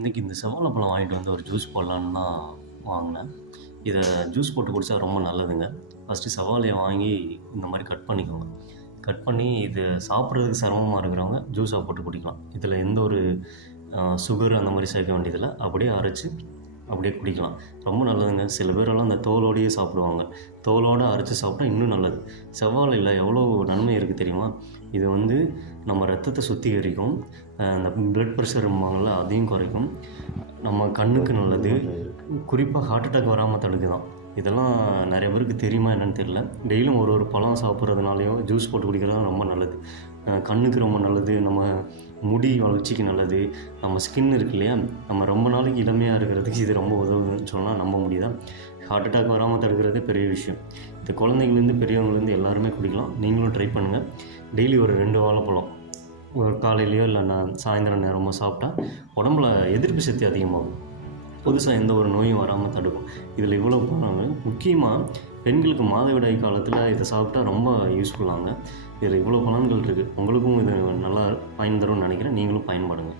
இன்றைக்கி இந்த செவ்வாழைப்பழம் வாங்கிட்டு வந்து ஒரு ஜூஸ் போடலான்னு தான் வாங்கினேன். இதை ஜூஸ் போட்டு குடித்தா ரொம்ப நல்லதுங்க. ஃபஸ்ட்டு செவ்வாழைய வாங்கி இந்த மாதிரி கட் பண்ணிக்கோங்க. கட் பண்ணி இது சாப்பிட்றதுக்கு சிரமமாக இருக்கிறவங்க ஜூஸாக போட்டு குடிக்கலாம். இதில் எந்த ஒரு சுகர் அந்த மாதிரி சேர்க்க வேண்டியதில்லை. அப்படியே அரைச்சி அப்படியே குடிக்கலாம். ரொம்ப நல்லதுங்க. சில பேரெல்லாம் அந்த தோலோடையே சாப்பிடுவாங்க. தோலோடு அரைச்சி சாப்பிட்டா இன்னும் நல்லது. செவ்வாழையில் எவ்வளோ நன்மை இருக்குது தெரியுமா? இது வந்து நம்ம ரத்தத்தை சுத்திகரிக்கும். அந்த பிளட் ப்ரெஷரும்பாங்கள்ல அதையும் குறைக்கும். நம்ம கண்ணுக்கு நல்லது. குறிப்பாக ஹார்ட் அட்டாக் வராமல் தடுக்குதாம். இதெல்லாம் நிறைய பேருக்கு தெரியுமா என்னன்னு தெரியல. டெய்லியும் ஒரு பழம் சாப்பிட்றதுனாலையும் ஜூஸ் போட்டு குடிக்கிறதும் ரொம்ப நல்லது. கண்ணுக்கு ரொம்ப நல்லது. நம்ம முடி வளர்ச்சிக்கு நல்லது. நம்ம ஸ்கின் இருக்கு இல்லையா, நம்ம ரொம்ப நாளைக்கு இளமையாக இருக்கிறதுக்கு இது ரொம்ப உதவுதுன்னு சொன்னால் நம்ப முடியுதா? ஹார்ட் அட்டாக் வராமல் தடுக்கிறதே பெரிய விஷயம். இது குழந்தைங்கலேருந்து பெரியவங்கலேருந்து எல்லாருமே குடிக்கலாம். நீங்களும் ட்ரை பண்ணுங்கள். டெய்லி ஒரு 2 வாழைப்பழம் ஒரு காலையிலையோ இல்லை சாயந்தரம் நேரமோ சாப்பிட்டா உடம்புல எதிர்ப்பு சக்தி அதிகமாகும். புதுசாக எந்த ஒரு நோயும் வராமல் தடுக்கும். இதில் இவ்வளோ போனாங்க. முக்கியமாக பெண்களுக்கு மாதவிடாய் காலத்தில் இதை சாப்பிட்டா ரொம்ப யூஸ்ஃபுல்லாங்க. இதில் இவ்வளோ பலன்கள் இருக்குது. உங்களுக்கும் இது நல்லா பயன் தரும்னு நினைக்கிறேன். நீங்களும் பயன்படுங்க.